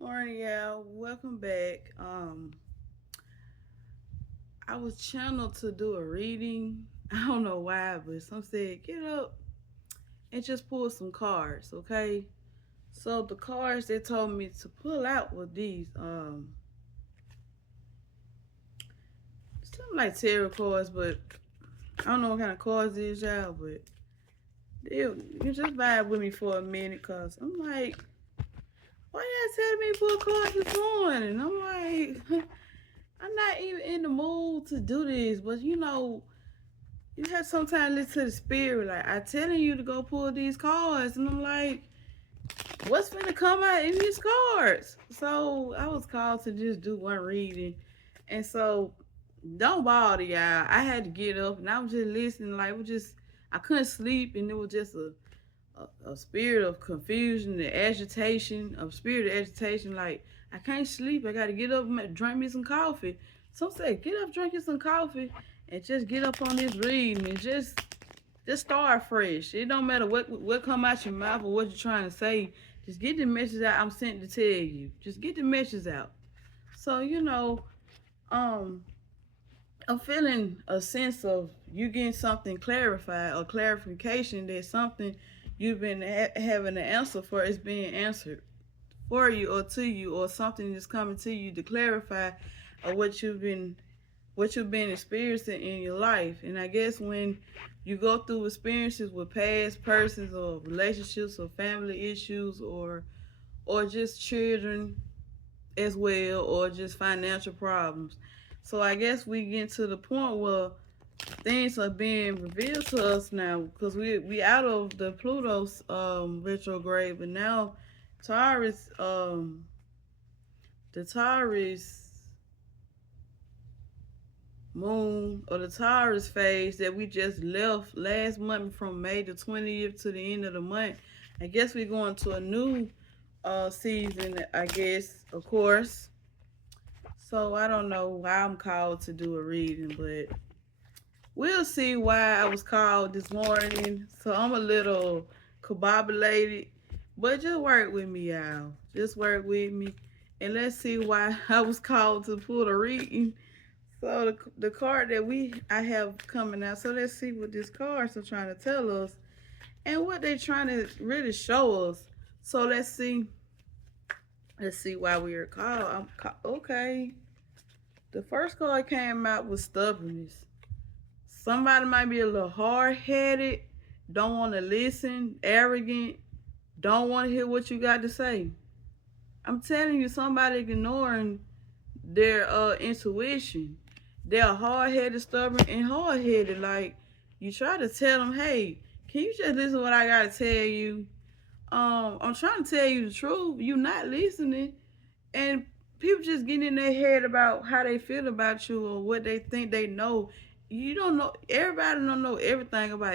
Morning, y'all. Welcome back. I was channeled to do a reading. I don't know why, but some said get up and just pull some cards, okay? So the cards they told me to pull out were these. Something like tarot cards, but I don't know what kind of cards these y'all, but you just vibe with me for a minute, cause I'm like, why y'all telling me to pull cards this morning? I'm like, I'm not even in the mood to do this, but you have sometimes listen to the spirit. Like I telling you to go pull these cards, and I'm like, what's gonna come out in these cards? So I was called to just do one reading, and so don't bother y'all. I had to get up, and I was just listening. Like it was just I couldn't sleep, and it was just a spirit of confusion and agitation, of spirit of agitation. Like I can't sleep. I got to get up and drink me some coffee. Some say get up, drink you some coffee, and just get up on this reading and just start fresh. It don't matter what come out your mouth or what you're trying to say. Just get the message out. I'm sent to tell you. Just get the message out. So um, I'm feeling a sense of you getting something clarified or clarification that something you've been having an answer for is being answered for you or to you, or something is coming to you to clarify what you've been experiencing in your life. And I guess when you go through experiences with past persons or relationships or family issues or just children as well, or just financial problems. So I guess we get to the point where things are being revealed to us now because we out of the Pluto's retrograde, but now Taurus the Taurus moon or the Taurus phase that we just left last month from May the 20th to the end of the month. I guess we're going to a new season, I guess, of course. So I don't know why I'm called to do a reading, but we'll see why I was called this morning. So I'm a little combobulated, but just work with me, y'all. Just work with me, and let's see why I was called to pull the reading. So the card that I have coming out. So let's see what this cards are trying to tell us and what they're trying to really show us. So let's see. Let's see why we are called. Okay. The first card came out with stubbornness. Somebody might be a little hard headed, don't want to listen, arrogant, don't want to hear what you got to say. I'm telling you, somebody ignoring their intuition. They're hard headed, stubborn, and hard headed. Like you try to tell them, hey, can you just listen to what I gotta tell you? I'm trying to tell you the truth. You're not listening, and people just getting in their head about how they feel about you or what they think they know. You don't know. Everybody don't know everything about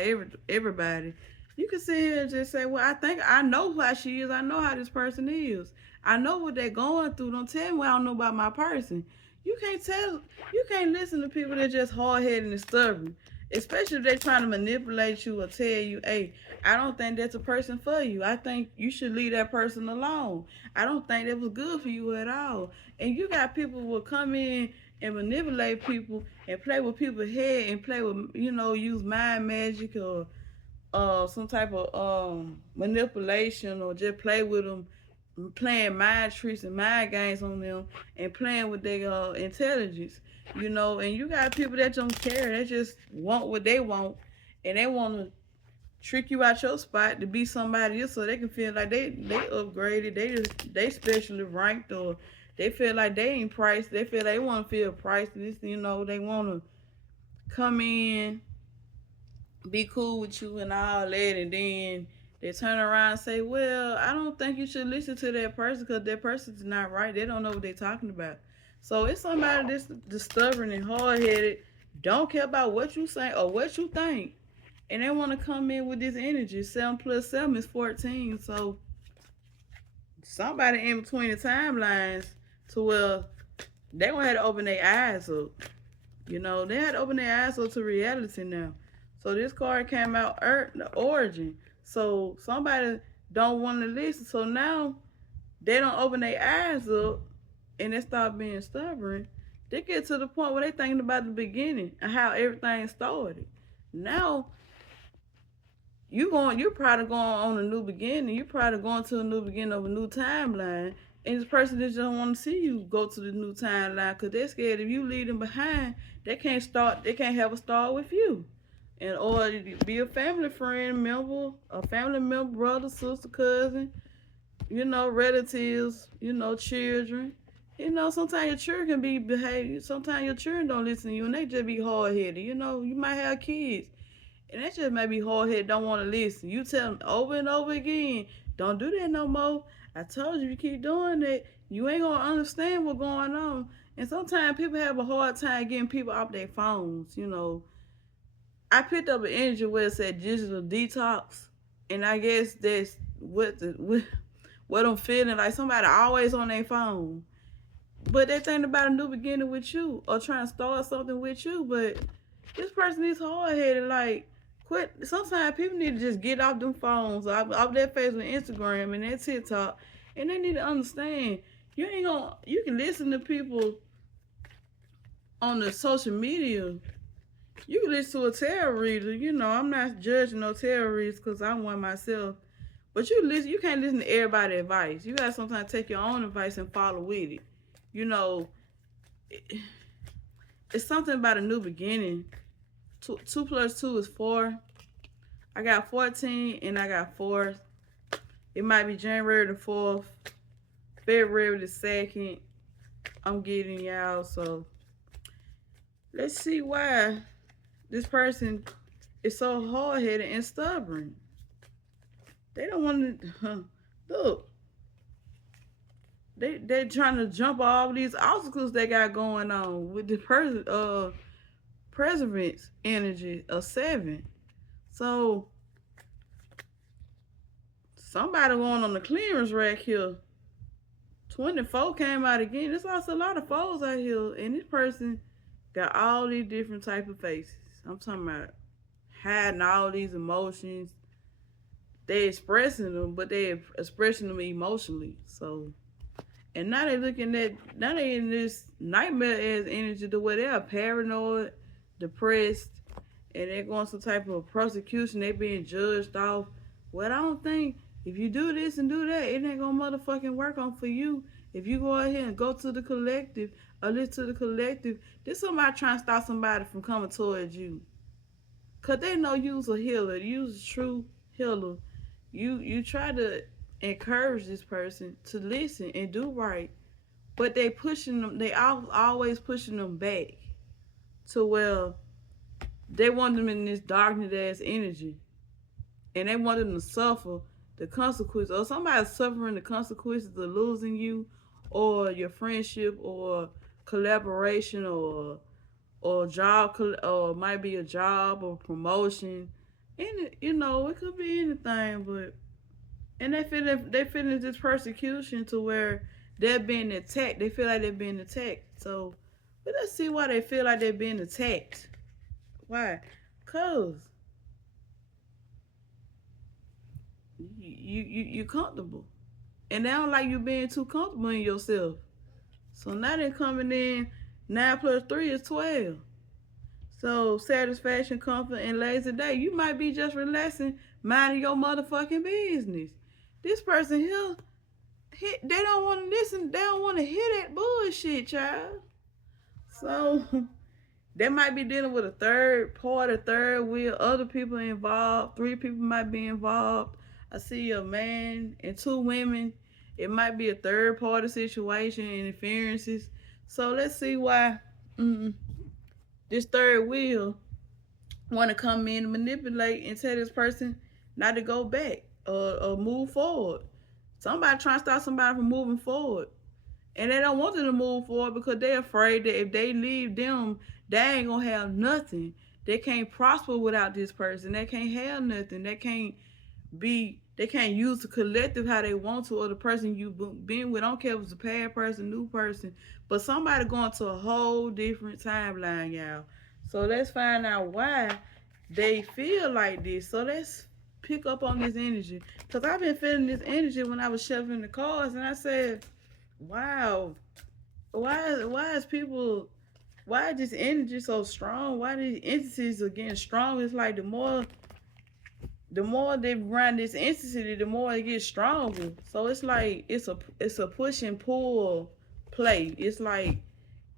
everybody. You can sit here and just say, "Well, I think I know how she is. I know how this person is. I know what they're going through. Don't tell me what I don't know about my person." You can't tell. You can't listen to people that just hard headed and stubborn, especially if they're trying to manipulate you or tell you, "Hey, I don't think that's a person for you. I think you should leave that person alone. I don't think that was good for you at all." And you got people who will come in and manipulate people and play with people's head and play with, use mind magic or some type of manipulation, or just play with them, playing mind tricks and mind games on them and playing with their intelligence. And you got people that don't care. They just want what they want, and they want to trick you out your spot to be somebody else so they can feel like they upgraded, they specially ranked, or they feel like they ain't priced. They feel like they want to feel priceless. They want to come in, be cool with you and all that, and then they turn around and say, "Well, I don't think you should listen to that person because that person's not right. They don't know what they're talking about." So it's somebody that's stubborn and hard headed, don't care about what you say or what you think, and they want to come in with this energy. 7 plus 7 is 14. So somebody in between the timelines to where they gonna have to open their eyes up. They had to open their eyes up to reality now. So this card came out the origin. So somebody don't want to listen. So now they don't open their eyes up and they start being stubborn, they get to the point where they thinking about the beginning and how everything started. Now you're probably going on a new beginning. You're probably going to a new beginning of a new timeline. And this person just don't want to see you go to the new timeline because they're scared if you leave them behind, they can't start. They can't have a start with you. And or be a family friend member, a family member, brother, sister, cousin, relatives, children. Sometimes your children can be behaved. Sometimes your children don't listen to you, and they just be hard headed. You might have kids, and that just may be hard headed. Don't want to listen. You tell them over and over again, don't do that no more. I told you, you keep doing that, you ain't gonna understand what's going on. And sometimes people have a hard time getting people off their phones. I picked up an energy where it said digital detox, and I guess that's what I'm feeling like. Somebody always on their phone, but they think about a new beginning with you or trying to start something with you. But this person is hard headed. Like, quit. Sometimes people need to just get off them phones, off their Facebook, Instagram, and their TikTok, and they need to understand you ain't gonna. You can listen to people on the social media. You can listen to a tarot reader. I'm not judging no tarot readers because I'm one myself. But you can't listen to everybody's advice. You gotta sometimes take your own advice and follow with it. You know, it, it's something about a new beginning. Two plus two is 4. I got 14 and I got 4. It might be January the 4th, February the 2nd. I'm getting y'all. So let's see why this person is so hard headed and stubborn. They don't want to look. They trying to jump all these obstacles they got going on with the perseverance energy of 7. So somebody going on the clearance rack here. 24 came out again. There's also a lot of foes out here, and this person got all these different type of faces. I'm talking about hiding all these emotions. They expressing them, but they expressing them emotionally. So, and now they in this nightmare ass energy to where they are paranoid, depressed, and they're going some type of prosecution. They being judged off. Well, I don't think if you do this and do that, it ain't gonna motherfucking work on for you. If you go ahead and go to the collective or listen to the collective, this somebody trying to stop somebody from coming towards you. Cause they know you's a healer, you's a true healer. You try to encourage this person to listen and do right, but they pushing them. They always pushing them back to where they want them in this darkness ass energy, and they want them to suffer the consequences, or somebody's suffering the consequences of losing you, or your friendship, or collaboration, or job, or might be a job or promotion, and it could be anything. But and they feel this persecution to where they're being attacked. They feel like they're being attacked. So, but let's see why they feel like they're being attacked. Why? Cause you comfortable, and they don't like you being too comfortable in yourself. So now they're coming in. 9 plus 3 is 12. So satisfaction, comfort, and lazy day. You might be just relaxing, minding your motherfucking business. This person here, they don't want to listen. They don't want to hear that bullshit, child. So they might be dealing with a third party, third wheel, other people involved. 3 people might be involved. I see a man and 2 women. It might be a third party situation, interferences. So let's see why this third wheel want to come in and manipulate and tell this person not to go back or move forward. Somebody trying to stop somebody from moving forward. And they don't want them to move forward because they're afraid that if they leave them, they ain't going to have nothing. They can't prosper without this person. They can't have nothing. They can't use the collective how they want to, or the person you've been with. I don't care if it's a past person, new person, but somebody going to a whole different timeline, y'all. So let's find out why they feel like this. So let's pick up on this energy. Because I've been feeling this energy when I was shuffling the cards, and I said, wow, why is people, why is this energy so strong? Why these entities are getting strong? It's like the more they run this entity, the more it gets stronger. So it's like it's a push and pull play. It's like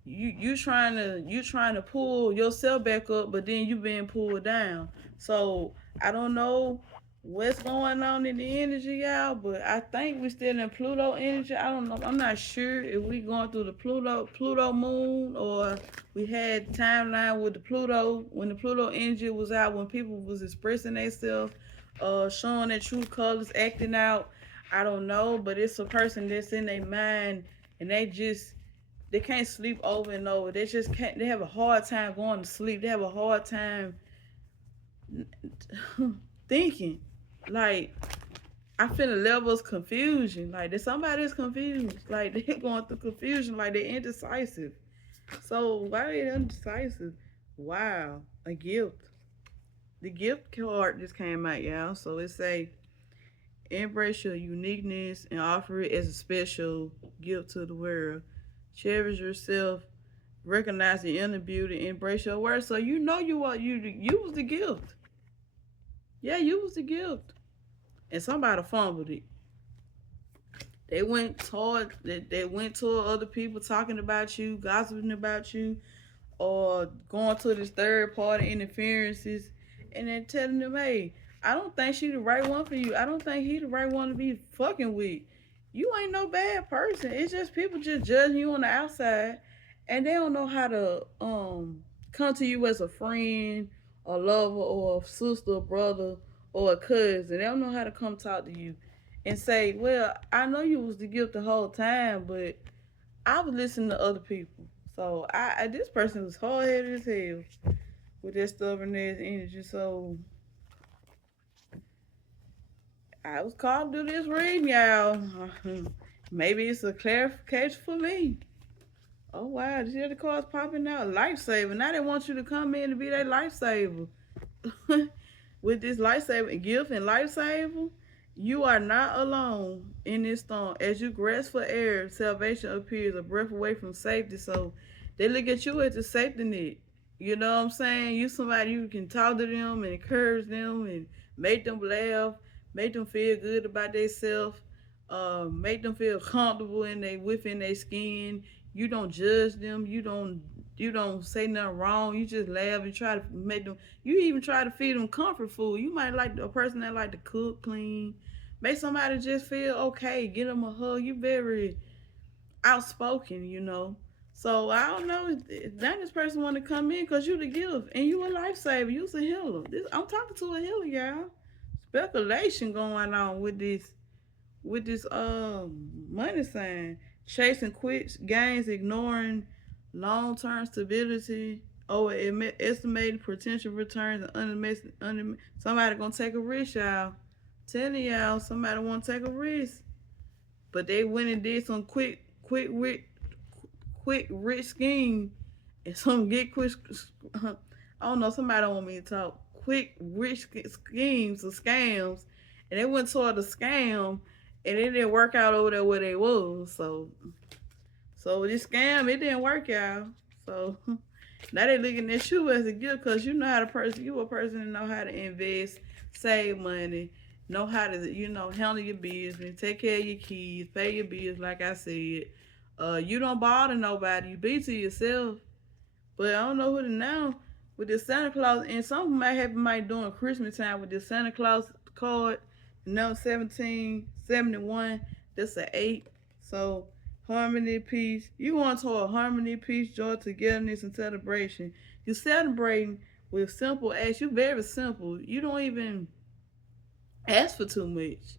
you trying to pull yourself back up, but then you being pulled down. So I don't know what's going on in the energy, y'all, but I think we still in Pluto energy. I don't know. I'm not sure if we going through the Pluto moon, or we had timeline with the Pluto when the Pluto energy was out, when people was expressing themselves, showing their true colors, acting out. I don't know, but it's a person that's in their mind, and they can't sleep over and over. They just can't. They have a hard time going to sleep. They have a hard time thinking. Like, I feel a level of confusion. Like, that somebody's confused. Like, they're going through confusion. Like, they're indecisive. So why are they indecisive? Wow, a gift. The gift card just came out, y'all. So it say, embrace your uniqueness and offer it as a special gift to the world. Cherish yourself, recognize the inner beauty, embrace your worth. So you know you was the gift. Yeah, you was the gift. And somebody fumbled it. They went toward other people talking about you, gossiping about you, or going to this third party interferences, and then telling them, hey, I don't think she the right one for you. I don't think he the right one to be fucking with. You ain't no bad person. It's just people just judging you on the outside, and they don't know how to come to you as a friend, a lover, or a sister, a brother, or a cousin. They don't know how to come talk to you and say, well, I know you was the gift the whole time, but I was listening to other people. So I this person was hard headed as hell with that stubborn ass energy. So I was called to do this reading, y'all. Maybe it's a clarification for me. Oh wow, the other cards popping out. Lifesaver. Now they want you to come in to be their lifesaver. With this lifesaver gift and lifesaver, you are not alone in this storm. As you grasp for air, salvation appears a breath away from safety. So they look at you as a safety net. You know what I'm saying? You somebody you can talk to them and encourage them and make them laugh, make them feel good about themselves, make them feel comfortable within their skin. You don't judge them. You don't say nothing wrong. You just laugh and try to make them. You even try to feed them comfort food. You might like a person that like to cook, clean, make somebody just feel okay. Get them a hug. You very outspoken. So I don't know if this person want to come in because you the gift and you a lifesaver. You's a healer. I'm talking to a healer, y'all. Speculation going on with this money sign. Chasing quick gains, ignoring long term stability, over estimating potential returns, and somebody gonna take a risk, y'all. Telling y'all, somebody wanna take a risk. But they went and did some quick rich scheme, and some get quick. I don't know. Somebody don't want me to talk. Quick rich schemes or scams, and they went toward the scam, and it didn't work out over there where they was. So this scam, it didn't work out. So now they looking at you as a gift because you know how to you a person that know how to invest, save money, know how to handle your business, take care of your kids, pay your bills. Like I said, you don't bother nobody. You be to yourself. But I don't know who to now with this Santa Claus, and something might happen might during Christmas time with this Santa Claus card, number 1771. That's an 8. So harmony, peace. You want toward harmony, peace, joy, togetherness, and celebration. You celebrating with simple acts. You very simple. You don't even ask for too much.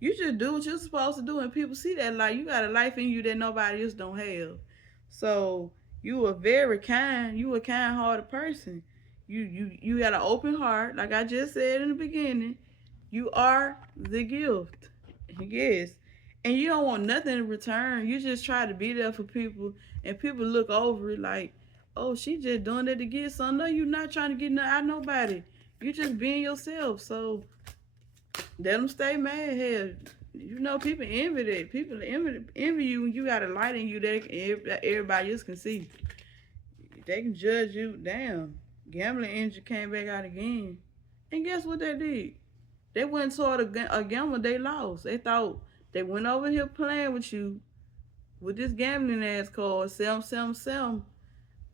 You just do what you're supposed to do, and people see that like you got a life in you that nobody else don't have. So you are very kind. You a kind-hearted person. You got an open heart, like I just said in the beginning. You are the gift. Yes. And you don't want nothing in return. You just try to be there for people, and people look over it like, oh, she just doing that to get something. No, you're not trying to get nothing out of nobody. You just being yourself. So Let them stay mad. Hell, you know, people envy that. People envy you when you got a light in you that everybody else can see. They can judge you. Damn, gambling energy came back out again. And guess what they did? They went toward a gamble they lost. They thought they went over here playing with you with this gambling ass card, sell 'em.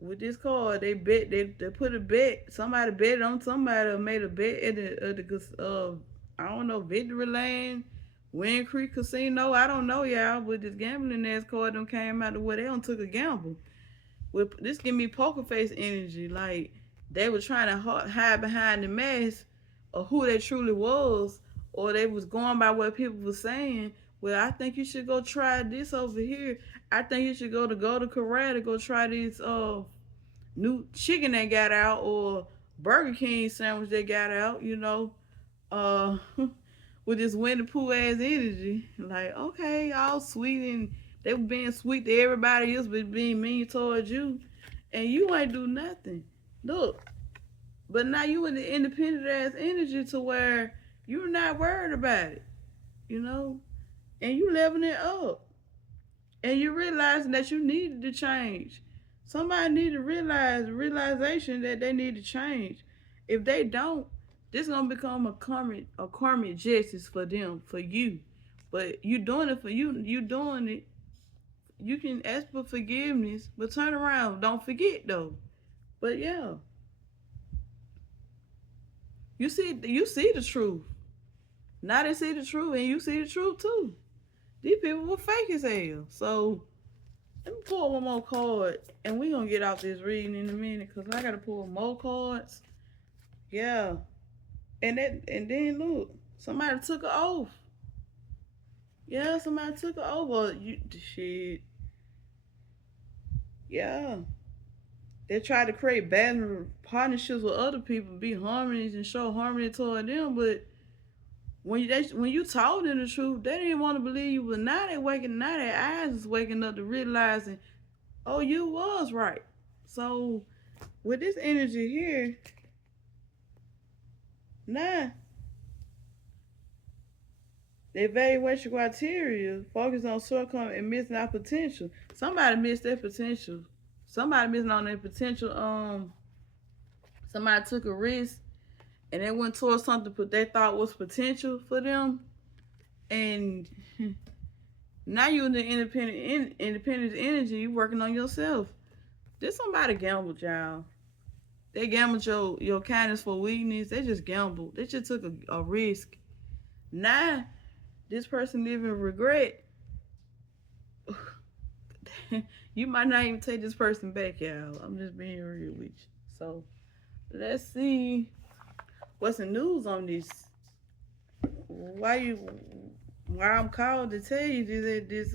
With this card, they put a bet. Somebody bet on somebody or made a bet at the I don't know, Victory Lane, Wind Creek Casino. I don't know, y'all. But this gambling ass card them came out of where they done took a gamble. With this give me poker face energy. Like they were trying to hide behind the mask of who they truly was, or they was going by what people were saying. Well, I think you should go try this over here. I think you should go to Korea to go try this new chicken they got out or Burger King sandwich they got out, uh with this Winnie Pooh ass energy. Like, okay, all sweet and they were being sweet to everybody else but being mean towards you. And you ain't do nothing. Look, but now you in the independent ass energy to where you're not worried about it, you know? And you leveling it up. And you realizing that you needed to change. Somebody need to realization that they need to change. If they don't, this gonna become a karmic justice for them, for you. But you doing it for you. You doing it. You can ask for forgiveness, but turn around. Don't forget though. But yeah, you see the truth. Now they see the truth, and you see the truth too. These people were fake as hell. So let me pull one more card, and we gonna get out this reading in a minute, cause I gotta pull more cards. Yeah, and then look, somebody took an oath. Yeah, somebody took an oath. Well, you shit. Yeah, they tried to create bad partnerships with other people, be harmonies and show harmony toward them, but when you told them the truth, they didn't want to believe you. But now they waking, now their eyes is waking up to realizing, oh, you was right. So with this energy here, now the evaluation criteria focus on shortcoming and missing our potential. Somebody missed their potential. Somebody missing on their potential. Somebody took a risk and they went towards something they thought was potential for them, and now you're in the independent energy. You working on yourself. Did somebody gamble, y'all? They gambled your kindness for weakness. They just gambled. They just took a risk. Now this person living regret. You might not even take this person back, y'all. I'm just being real with you. So let's see what's the news on this. Why I'm called to tell you this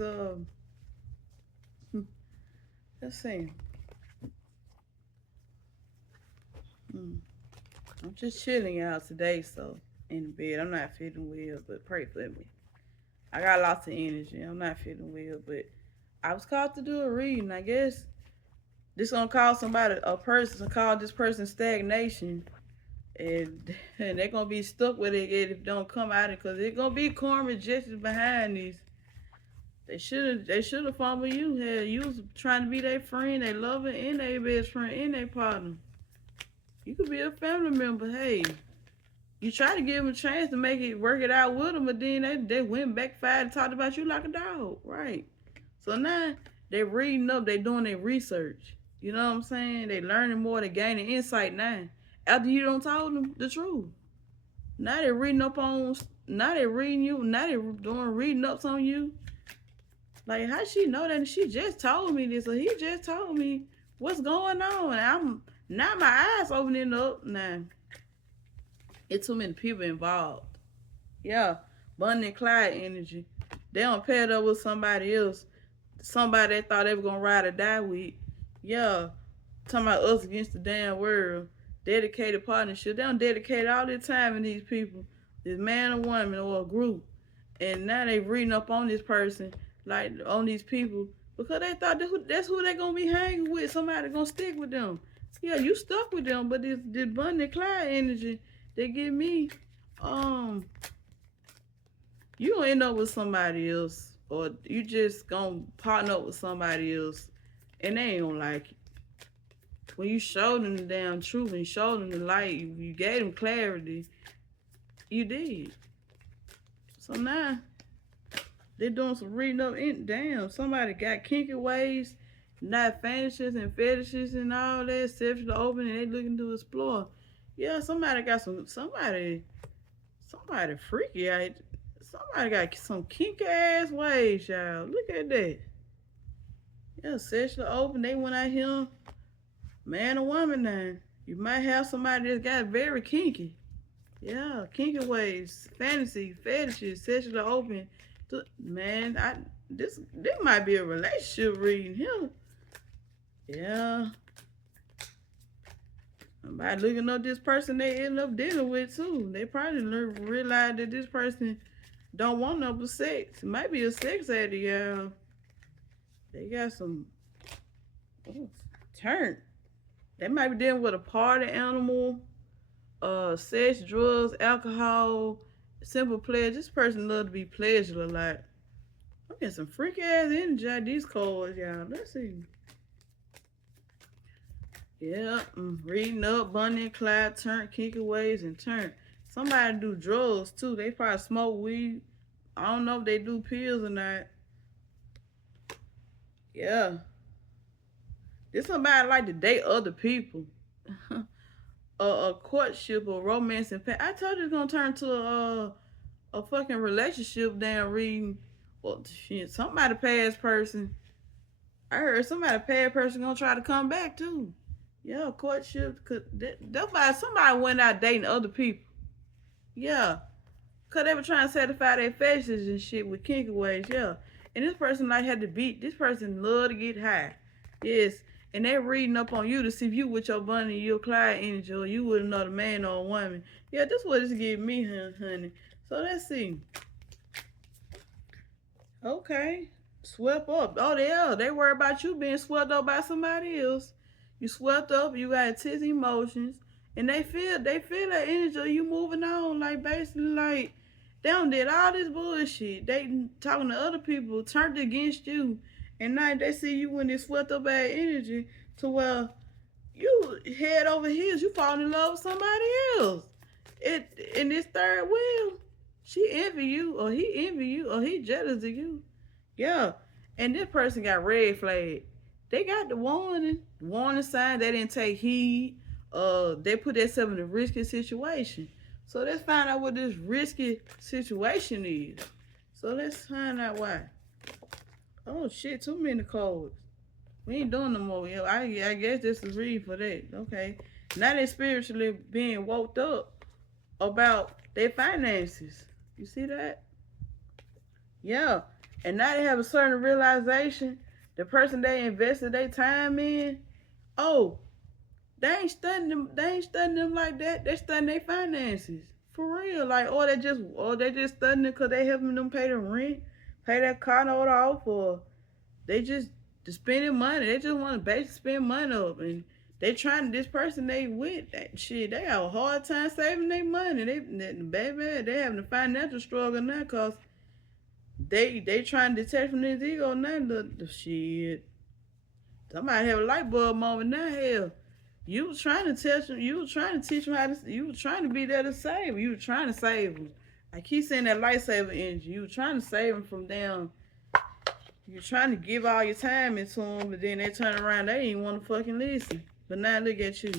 let's see. I'm just chilling out today, so in the bed. I'm not feeling well, but pray for me. I got lots of energy. I'm not feeling well, but I was called to do a reading. I guess this gonna call a person, call this person stagnation, and they're gonna be stuck with it if it don't come out, because it's gonna be karmic justice behind these. They should have fumbled you. Hell, you was trying to be their friend, their lover, and their best friend, and their partner. You could be a family member. Hey, you try to give them a chance to work it out with them, but then they went backfired and talked about you like a dog, right? So now they reading up, they doing their research. You know what I'm saying? They learning more, they gaining insight now. After you don't told them the truth. Now they reading up on, now they reading you, now they doing reading ups on you. Like, how she know that? She just told me this, or he just told me what's going on. I'm now my eyes opening up. Now, it's too many people involved. Yeah, Bonnie and Clyde energy. They don't pair it up with somebody else. Somebody they thought they were gonna ride or die with. Yeah, talking about us against the damn world. Dedicated partnership. They don't dedicate all their time in these people, this man or woman or a group, and now they reading up on this person, like on these people, because they thought that's who they gonna be hanging with. Somebody gonna stick with them. Yeah, you stuck with them, but this Bunny and Clyde energy, they give me you gonna end up with somebody else, or you just gonna partner up with somebody else, and they ain't gonna like it. When you showed them the damn truth and showed them the light, you gave them clarity, you did. So now they doing some reading up in damn. Somebody got kinky ways, not fantasies and fetishes and all that, sexual open, and they looking to explore. Yeah, somebody got somebody freaky. Somebody got some kinky ass ways, y'all. Look at that. Yeah, sexual open. They went out here, man or woman now. You might have somebody that got very kinky. Yeah, kinky ways, fantasy, fetishes, sexual open. Man, this might be a relationship reading here. Yeah. By looking up this person they end up dealing with too. They probably realize that this person don't want no but sex. It might be a sex addict, y'all. They got some turn. They might be dealing with a party animal, sex, drugs, alcohol, simple pleasure. This person love to be pleasured a lot. I'm getting some freaky ass energy out these cards, y'all. Let's see. Yeah, reading up, Bonnie and Clyde, turn kinky ways and turn. Somebody do drugs too. They probably smoke weed. I don't know if they do pills or not. Yeah. This somebody like to date other people. A courtship or romance and I told you it's gonna turn to a fucking relationship damn reading. Well, shit, somebody past person. I heard somebody past person gonna try to come back too. Yeah, courtship. Cause somebody went out dating other people. Yeah, cause they were trying to satisfy their fetishes and shit with kinky ways. Yeah, and this person like had to beat. This person love to get high. Yes, and they reading up on you to see if you with your bunny, your client energy, or you with another man or a woman. Yeah, this what it's giving me, honey. So let's see. Okay, swept up. Oh, they worry about you being swept up by somebody else. You swept up. You got intense emotions, and they feel that energy of you moving on. Like basically, like they done did all this bullshit. They talking to other people, turned against you, and now they see you in this swept up bad energy to where you head over heels. You fall in love with somebody else. It in this third wheel. She envy you, or he envy you, or he jealous of you. Yeah. And this person got red flag. They got the warning sign. They didn't take heed. They put themselves in a risky situation. So let's find out what this risky situation is. So let's find out why. Oh shit, too many codes. We ain't doing no more. I guess this is read for that. Okay. Now they spiritually being woke up about their finances. You see that? Yeah. And now they have a certain realization. The person they invested their time in, oh, they ain't studying them. They ain't studying them like that. They studying their finances for real. Like, or they just studying it because they helping them pay the rent, pay that car note off, or they just spending money. They just want to basically spend money up, and they trying this person they with that shit. They have a hard time saving their money. They having a financial struggle now because they trying to detach from this ego now. The shit. Somebody have a light bulb moment now. Hell, you was trying to tell them. You was trying to teach them how to. You was trying to be there to save. You was trying to save them. I keep saying that lightsaber energy. You was trying to save them from down. You're trying to give all your time into them, but then they turn around. They ain't want to fucking listen. But now look at you.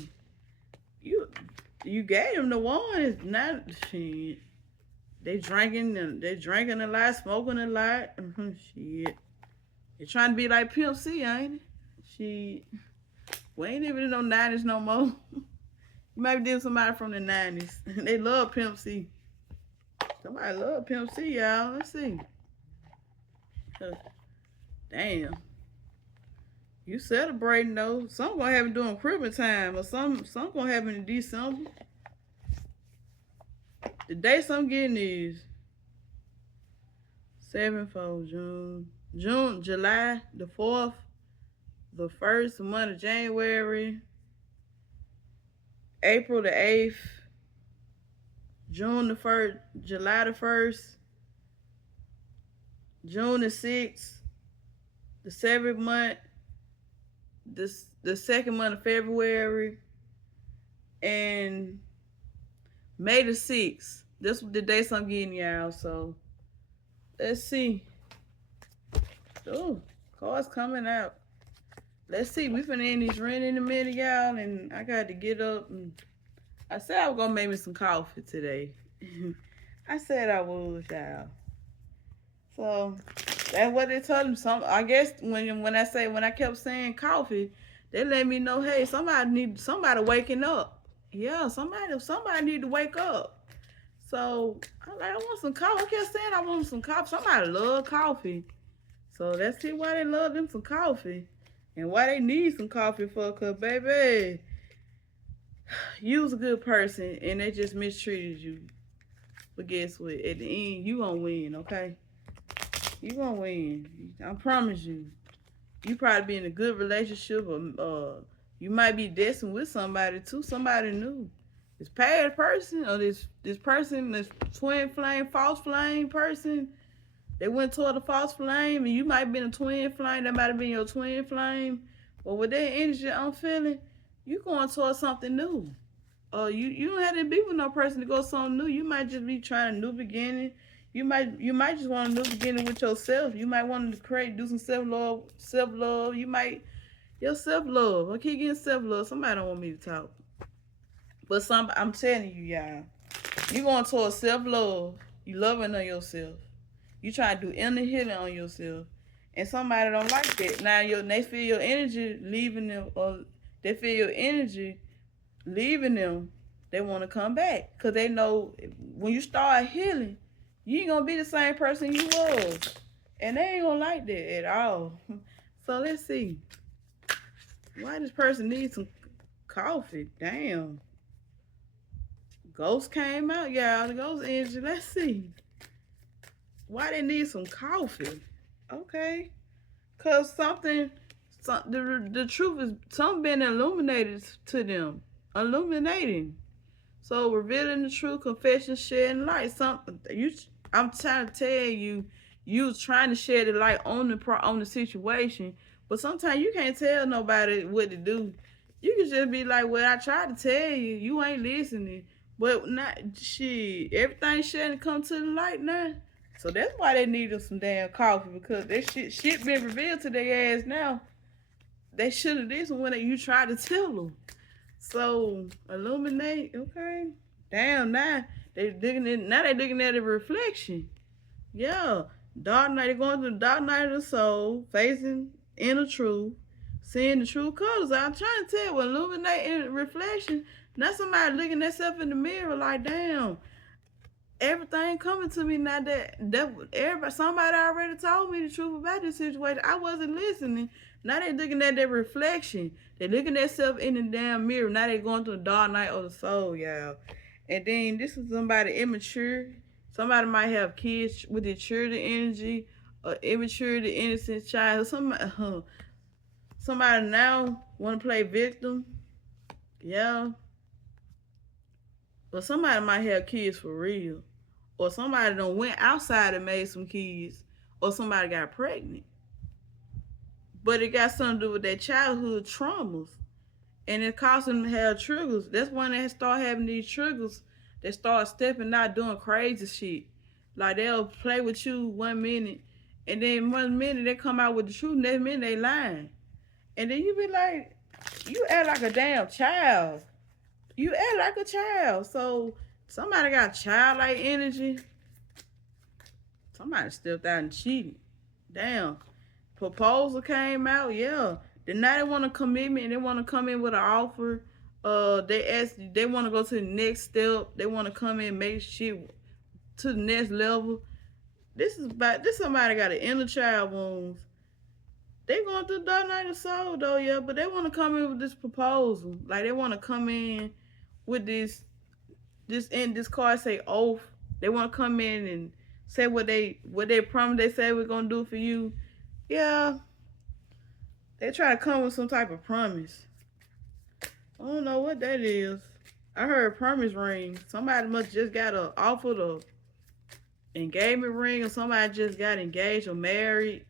You gave them the warning. Now shit. They drinking a lot, smoking a lot. Shit. They trying to be like Pimp C, ain't it? Shit. We ain't even in no 90s no more. You might be dealing with somebody from the 90s. They love Pimp C. Somebody love Pimp C, y'all. Let's see. Damn. You celebrating though. Some gonna have it during Christmas time, or some gonna happen in December. The day some getting is 7th of June, July the 4th, the 1st, the month of January, April the 8th, June the 1st, July the 1st, June the 6th, the 7th month, the second month of February, and May the 6th. This the dates I'm getting y'all. So let's see. Oh, cards coming out. Let's see. We finna end this rent in a minute, y'all, and I got to get up. And I said I was gonna make me some coffee today. I said I would, y'all. So that's what they told him. Some, I guess when I kept saying coffee, they let me know, hey, somebody waking up. Yeah, somebody need to wake up. So I'm like, I want some coffee. I kept saying I want some coffee. Somebody love coffee. So let's see why they love them some coffee. And why they need some coffee for, cause baby, you was a good person and they just mistreated you. But guess what? At the end, you gonna win, okay? You gonna win. I promise you. You probably be in a good relationship, or you might be destined with somebody too, somebody new. This past person, or this person, this twin flame, false flame person, they went toward a false flame, and you might have been a twin flame. That might have been your twin flame. But with that energy I'm feeling, you going towards something new. You don't have to be with no person to go something new. You might just be trying a new beginning. You might just want a new beginning with yourself. You might want to do some self love. Your self love. I keep getting self love. Somebody don't want me to talk, but I'm telling you, y'all, you going towards self love. You loving on yourself. You trying to do inner healing on yourself, and somebody don't like that. Now they feel your energy leaving them, or they feel your energy leaving them. They want to come back because they know when you start healing, you ain't gonna be the same person you was, and they ain't gonna like that at all. So let's see why this person needs some coffee. Damn, ghost came out, y'all. The ghost energy. Let's see why they need some coffee. Okay, cause the truth is something been illuminated to them, illuminating. So revealing the truth, confession, shedding light. I'm trying to tell you, you was trying to shed the light on the situation, but sometimes you can't tell nobody what to do. You can just be like, "Well, I tried to tell you, you ain't listening." But not shit. Everything shouldn't come to the light now. So that's why they needed some damn coffee, because that shit been revealed to their ass now. They should have listened when you tried to tell them. So illuminate, okay. Damn, now they looking at a reflection. Yeah. Dark night, they're going to the dark night of the soul, facing inner truth, seeing the true colors. I'm trying to tell you, illuminate and reflection. Not somebody looking themselves in the mirror like, damn, everything coming to me now that everybody, somebody already told me the truth about this situation. I wasn't listening. Now they looking at their reflection. They looking at themselves in the damn mirror. Now they going through the dark night of the soul, y'all. And then this is somebody immature. Somebody might have kids with immaturity energy, or immaturity, innocent child. Somebody now want to play victim. Yeah. But somebody might have kids for real. Or somebody done went outside and made some kids. Or somebody got pregnant. But it got something to do with their childhood traumas. And it caused them to have triggers. That's when they start having these triggers. They start stepping out doing crazy shit. Like they'll play with you 1 minute, and then 1 minute they come out with the truth, next minute they lying. And then you be like, you act like a damn child. You act like a child. So somebody got childlike energy. Somebody stepped out and cheated. Damn. Proposal came out, yeah. Then now they want a commitment and they want to come in with an offer. They want to go to the next step. They want to come in and make shit to the next level. This somebody got an inner child wounds. They going through dark night of soul though, yeah, but they want to come in with this proposal. Like they want to come in with this card say oath. They want to come in and say what they promise. They say we're gonna do for you. Yeah, they try to come with some type of promise. I don't know what that is. I heard promise ring. Somebody must just got a offer engagement ring, or somebody just got engaged or married,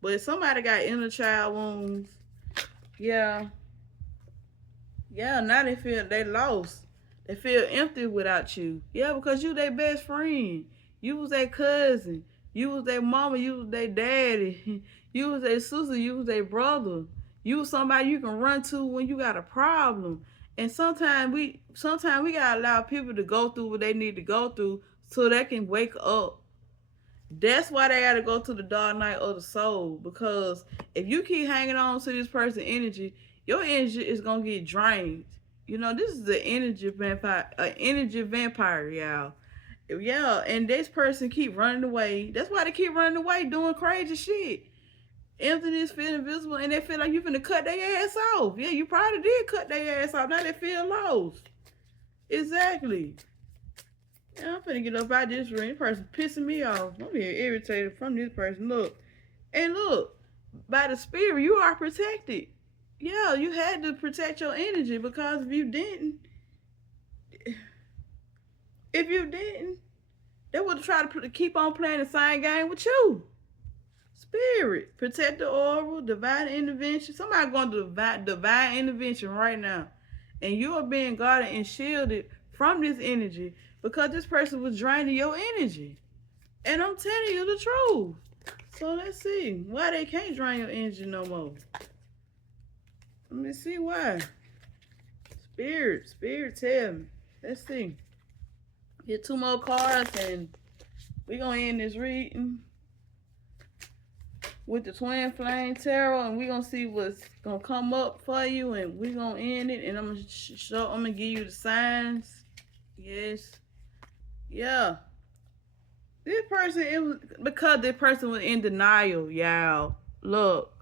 but somebody got inner child wounds. Yeah, yeah. Now they feel they lost. They feel empty without you. Yeah, because you their best friend. You was their cousin. You was their mama. You was their daddy. You was their sister. You was their brother. You was somebody you can run to when you got a problem. And sometimes we gotta allow people to go through what they need to go through so they can wake up. That's why they gotta go to the dark night of the soul. Because if you keep hanging on to this person's energy, your energy is gonna get drained. You know, this is the energy vampire, y'all. Yeah, and this person keep running away. That's why they keep running away, doing crazy shit. Emptiness, feel invisible, and they feel like you finna cut their ass off. Yeah, you probably did cut their ass off. Now they feel lost. Exactly. Yeah, I'm finna get up out this room. This person pissing me off. I'm being irritated from this person. Look. And look, by the spirit, you are protected. Yeah, you had to protect your energy, because if you didn't, they would have tried to keep on playing the same game with you. Spirit, protect the oral, divine intervention. Somebody going to divine intervention right now. And you are being guarded and shielded from this energy because this person was draining your energy. And I'm telling you the truth. So let's see why they can't drain your energy no more. Let me see why. Spirit, tell me. Let's see. Get 2 more cards and we're going to end this reading with the Twin Flame Tarot, and we're going to see what's going to come up for you, and we're going to end it, and I'm going to give you the signs. Yes. Yeah. This person, it was because this person was in denial, y'all. Look,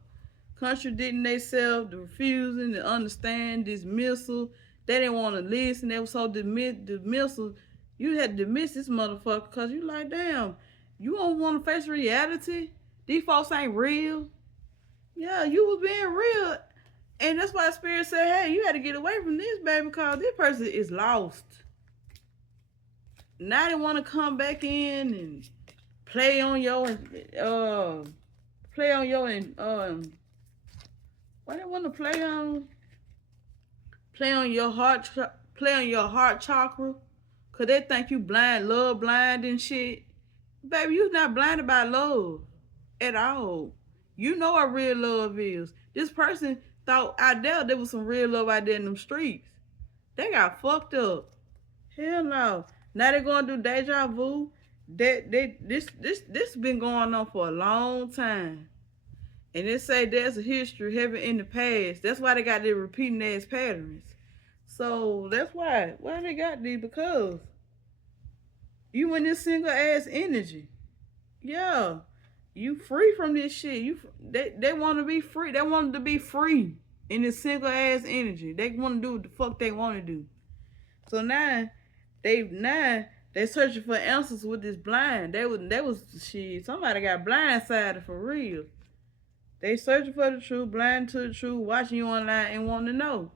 contradicting themselves, refusing to understand, dismissal. They didn't want to listen. They were so dismissal. You had to dismiss this motherfucker because you like, damn, you don't want to face reality? These folks ain't real. Yeah, you was being real. And that's why Spirit said, hey, you had to get away from this, baby, because this person is lost. Now they want to come back in and play on your what they want to play on your heart chakra, cause they think you blind, love blind and shit. Baby, you not blinded by love at all. You know what real love is. This person thought out there was some real love out there in them streets. They got fucked up. Hell no. Now they're going through deja vu. This been going on for a long time. And they say there's a history heavy in the past. That's why they got their repeating ass patterns. So that's why. Why they got these? Because you in this single ass energy. Yeah. You free from this shit. They want to be free. They want to be free in this single ass energy. They want to do what the fuck they want to do. So now they searching for answers with this blind. They was shit. Somebody got blindsided for real. They searching for the truth, blind to the truth, watching you online and wanting to know.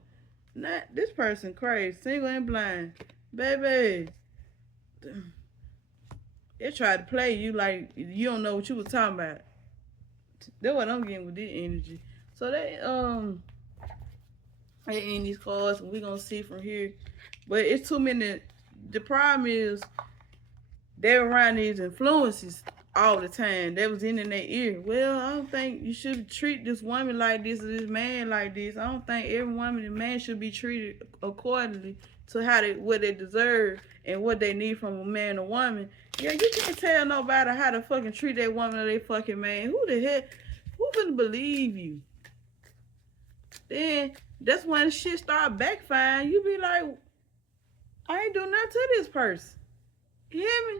Not this person crazy, single and blind, baby. They tried to play you like you don't know what you was talking about. That's what I'm getting with this energy. So they end these cards, and we gonna see from here. But it's too many. The problem is they're around these influences all the time. That was in their ear. Well, I don't think you should treat this woman like this or this man like this. I don't think every woman and man should be treated accordingly to what they deserve and what they need from a man or woman. Yeah, you can't tell nobody how to fucking treat that woman or they fucking man. Who the heck? Who gonna believe you? Then that's when shit start backfiring. You be like, I ain't doing nothing to this person. You hear me?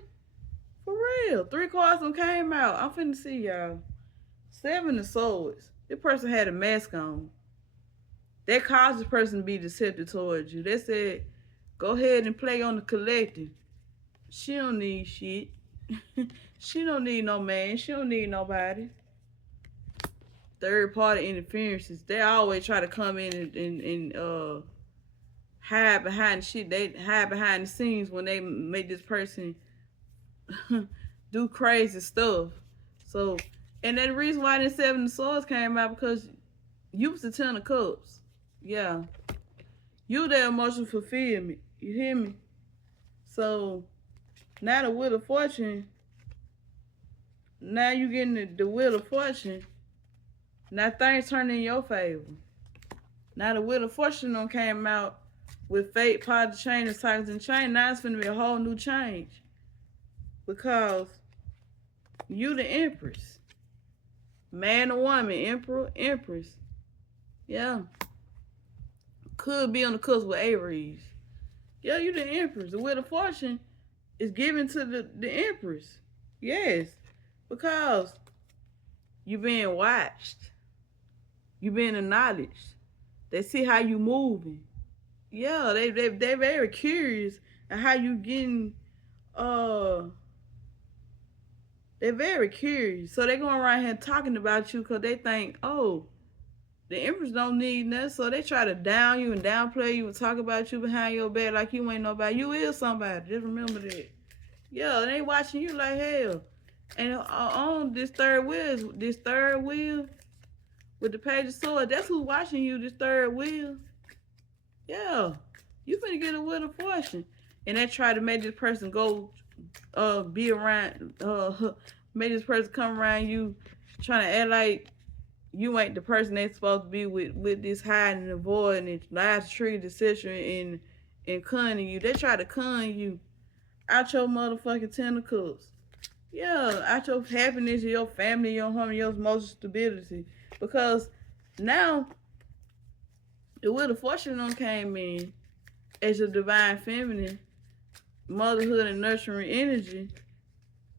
For real. 3 cards them came out. I'm finna see y'all. 7 of Swords. This person had a mask on. That caused this person to be deceptive towards you. They said, go ahead and play on the collective. She don't need shit. She don't need no man. She don't need nobody. Third party interferences. They always try to come in and hide behind shit. They hide behind the scenes when they make this person do crazy stuff. So, and that reason why the Seven of Swords came out because you was the Ten of Cups. Yeah, you the emotional fulfillment. You hear me? So now the Wheel of Fortune. Now you getting the Wheel of Fortune. Now things turn in your favor. Now the Wheel of Fortune done came out with fate, part of the chain, and cycles and chain. Now it's gonna be a whole new change because you the Empress, man or woman, Emperor, Empress. Yeah, could be on the cusp with Aries. Yeah, you the Empress. The Wheel of Fortune is given to the Empress. Yes, because you being watched, you being acknowledged. They see how you moving. Yeah, they very curious and how you getting uh they're very curious. So they going around here talking about you because they think, oh, the Empress don't need nothing. So they try to down you and downplay you and talk about you behind your back like you ain't nobody. You is somebody. Just remember that. Yeah, they watching you like hell. And on this third wheel with the Page of Swords, that's who's watching you, this third wheel. Yeah, you finna get a Wheel of Fortune. And they try to make this person go be around make this person come around you trying to act like you ain't the person they supposed to be with this hiding and avoiding and lies, tree, deception and conning you. They try to con you out your motherfucking tentacles. Yeah, out your happiness, your family, your home, your emotional stability. Because now the Wheel of Fortune on came in as your divine feminine, motherhood and nurturing energy.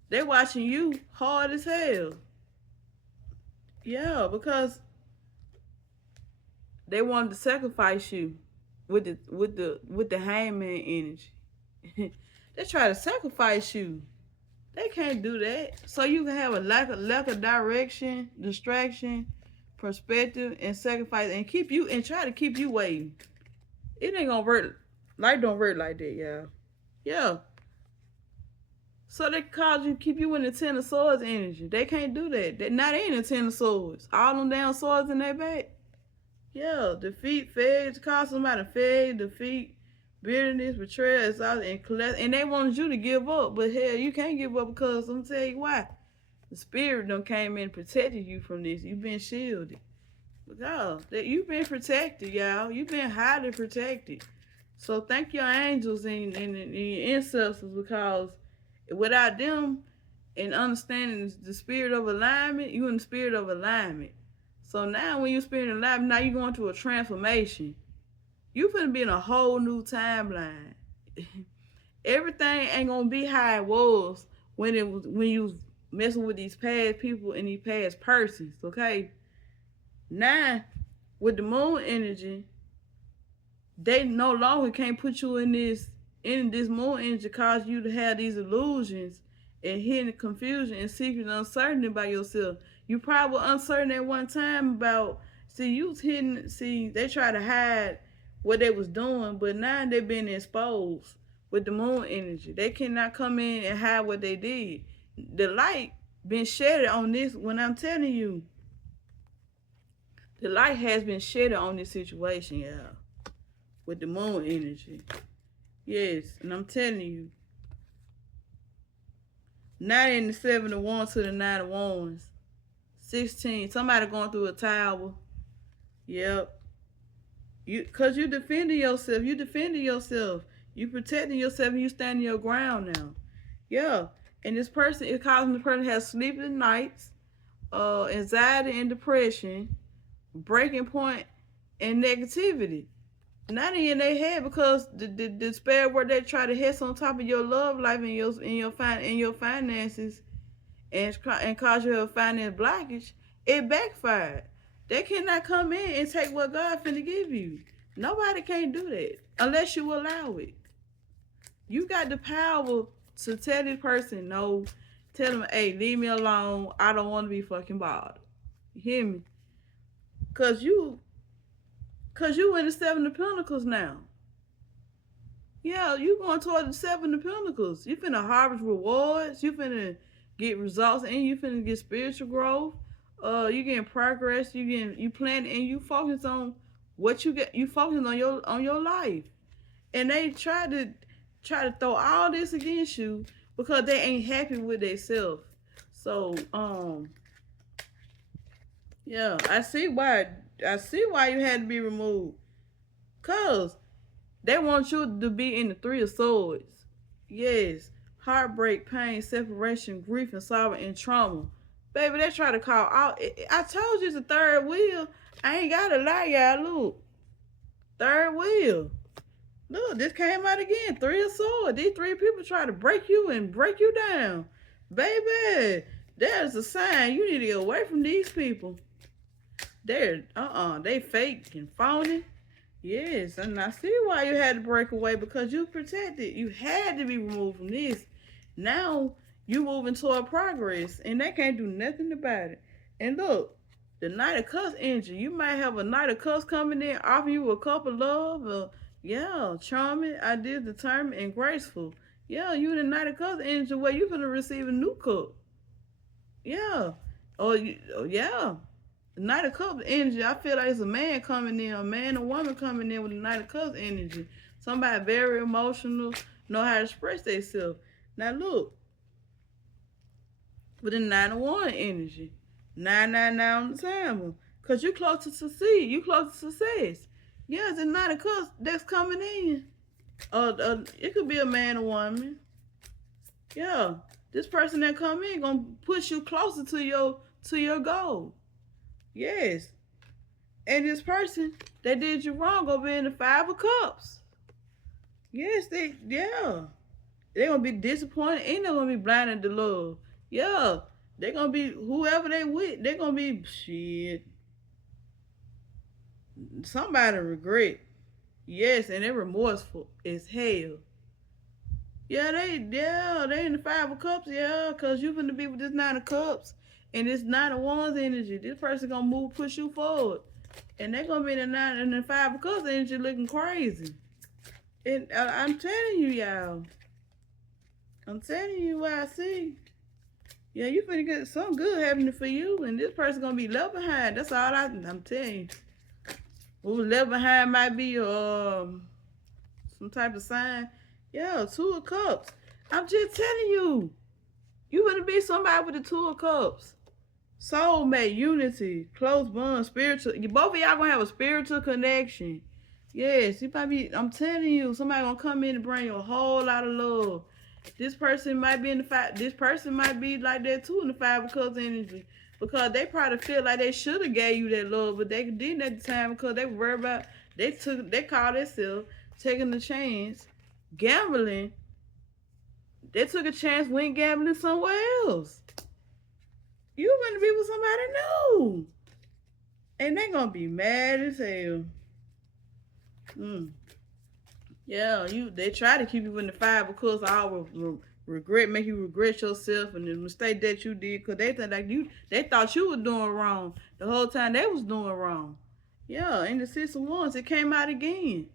They watching you hard as hell. Yeah, because they wanted to sacrifice you with the hangman energy. They try to sacrifice you. They can't do that. So you can have a lack of direction, distraction, perspective, and sacrifice, and keep you and try to keep you waiting. It ain't gonna work. Life don't work like that, y'all. Yeah. So they cause you, keep you in the Ten of Swords energy. They can't do that. They in the Ten of Swords. All them damn swords in their back. Yeah, defeat, failure, cause somebody failure, defeat, bitterness, betrayal, and they wanted you to give up. But hell, you can't give up because I'm tell you why. The spirit done came in and protected you from this. You've been shielded. Because you've been protected, y'all. You've been highly protected. So thank your angels and your ancestors because without them and understanding the spirit of alignment, you in the spirit of alignment. So now when you're spirit of alignment, now you're going through a transformation. You finna be in a whole new timeline. Everything ain't gonna be how it was when you was messing with these past people and these past persons, okay? Now, with the moon energy, they no longer can't put you in this moon energy, cause you to have these illusions and hidden confusion and secret uncertainty about yourself. You probably were uncertain at one time about they try to hide what they was doing, but now they've been exposed with the moon energy. They cannot come in and hide what they did. The light been shedded on this when I'm telling you. The light has been shedded on this situation, y'all. With the moon energy. Yes, and I'm telling you. Now in the 7 of Wands to the 9 of Wands. 16. Somebody going through a tower. Yep. Cause you defending yourself. You defending yourself. You protecting yourself and you standing your ground now. Yeah. And this person, it causing the person to have sleepless nights, anxiety and depression, breaking point, and negativity. Not in their head because the spare word they try to hit on top of your love life and your finances and cause you a finance blockage, it backfired. They cannot come in and take what God finna give you. Nobody can do that unless you allow it. You got the power to tell this person no. Tell them, hey, leave me alone. I don't want to be fucking bothered. You hear me? Cause you in the 7 of Pentacles now. Yeah, you going toward the 7 of Pentacles. You finna harvest rewards. You finna get results, and you finna get spiritual growth. You getting progress. You plan, and you focus on what you get. You focus on your life, and they try to throw all this against you because they ain't happy with themselves. So yeah, I see why you had to be removed. Cause they want you to be in the Three of Swords. Yes. Heartbreak, pain, separation, grief, and sorrow and trauma. Baby, they try to call out. I told you it's a third wheel. I ain't gotta lie, y'all. Look. Third wheel. Look, this came out again. Three of Swords. These three people try to break you and break you down. Baby, there's a sign you need to get away from these people. They fake and phony. Yes, and I see why you had to break away because you protected. You had to be removed from this. Now you moving toward progress, and they can't do nothing about it. And look, the Knight of Cups energy. You might have a Knight of Cups coming in, offer you a cup of love. Yeah, charming, ideal, determined, and graceful. Yeah, you the Knight of Cups energy where you gonna receive a new cup. Yeah. Yeah. The Knight of Cups energy, I feel like it's a man coming in, a man or woman coming in with the Knight of Cups energy. Somebody very emotional, know how to express themselves. Now look, with the 9 of Wands energy, 999 on the timer, cause you close to succeed, you close to success. Yeah, it's the Knight of Cups that's coming in. It could be a man or woman. Yeah, this person that come in gonna push you closer to your goal. Yes. And this person that did you wrong gonna be in the 5 of Cups. Yes, they're gonna be disappointed and they're gonna be blinded to love. Yeah. They're gonna be whoever they with, they're gonna be shit. Somebody regret. Yes, and they're remorseful as hell. They in the 5 of Cups, yeah, cause you finna be with this 9 of Cups and this 9 of Wands energy. This person gonna push you forward. And they're gonna be in the 5 of Cups energy looking crazy. And I'm telling you, y'all. I'm telling you what I see. Yeah, you finna get something good happening for you, and this person gonna be left behind. That's all I'm telling you. Who's left behind might be some type of sign. Yeah, 2 of Cups. I'm just telling you. You gonna be somebody with the 2 of Cups. Soulmate, unity, close bond, spiritual. Both of y'all gonna have a spiritual connection. Yes, you might be. I'm telling you, somebody gonna come in and bring you a whole lot of love. This person might be in the 5. This person might be like that too in the 5 of Cups energy, because they probably feel like they should have gave you that love, but they didn't at the time because they were worried about. They called themselves taking a chance, gambling. They took a chance, went gambling somewhere else. You gonna be with somebody new, and they gonna be mad as hell. Yeah, they try to keep you in the 5 of Cups. All regret, make you regret yourself and the mistake that you did, cause they think like they thought you were doing wrong the whole time they was doing wrong. Yeah, in the 6 of Wands, it came out again.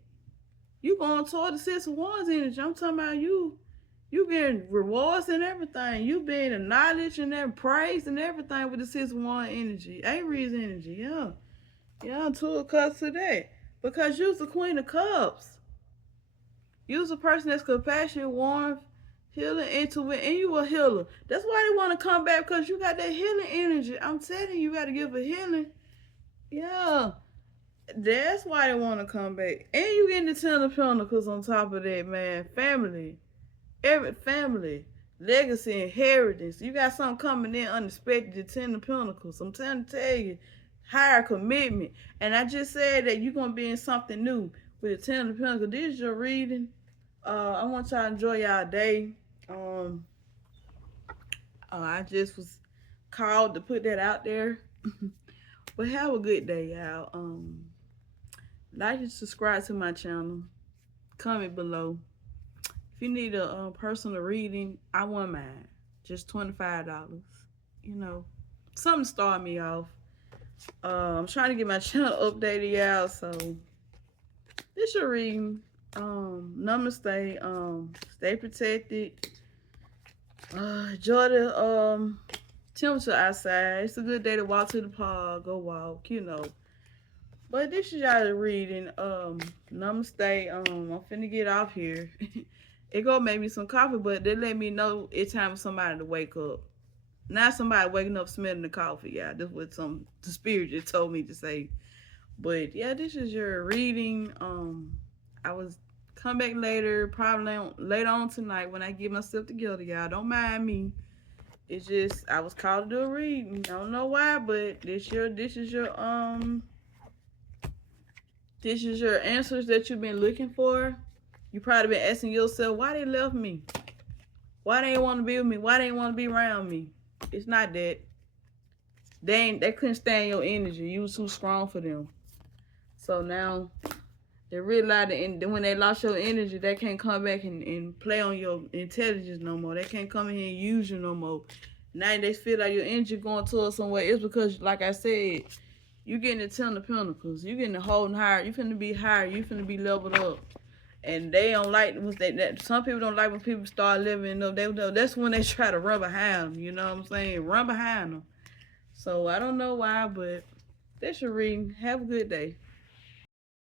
You going toward the 6 of Wands energy. I'm talking about you. You getting rewards and everything. You being acknowledged and praised and everything with the 6 of Wands energy. Aries energy, yeah. Yeah, 2 of Cups to that. Because you's the Queen of Cups. You's a person that's compassionate, warm, healing, intuitive, and you a healer. That's why they want to come back, because you got that healing energy. I'm telling you, you got to give a healing. Yeah. That's why they want to come back. And you getting the 10 of Pentacles on top of that, man. Family. Every family. Legacy, inheritance. You got something coming in unexpected, the 10 of Pentacles. I'm trying to tell you. Higher commitment. And I just said that you're going to be in something new with the 10 of Pentacles. This is your reading. I want y'all to enjoy y'all day. I just was called to put that out there. But have a good day, y'all. Like and subscribe to my channel. Comment below. If you need a personal reading, I want mine. Just $25. You know, something to start me off. I'm trying to get my channel updated, y'all. So this your reading. Namaste. Stay protected. Jordan, temperature outside. It's a good day to walk to the park, go walk, you know. But this is y'all reading. Namaste. I'm finna get off here. It gonna make me some coffee, but they let me know it's time for somebody to wake up. Not somebody waking up smelling the coffee, yeah. This what some the spirit just told me to say. But yeah, this is your reading. I was come back later, probably later on tonight when I get myself together, y'all. Don't mind me. It's just I was called to do a reading. I don't know why, but this is your answers that you've been looking for. You probably been asking yourself why they left me, why they ain't want to be with me, why they ain't want to be around me. It's not that they couldn't stand your energy. You was too strong for them. So now they realize that when they lost your energy, they can't come back and play on your intelligence no more. They can't come in here and use you no more. Now they feel like your energy going towards somewhere. It's because, like I said, you getting the 10 of Pentacles. You getting the holding higher. You finna be higher. You finna be leveled up. And they don't like that. Some people don't like when people start living up. That's when they try to run behind them. You know what I'm saying? Run behind them. So I don't know why, but that's your reading. Have a good day.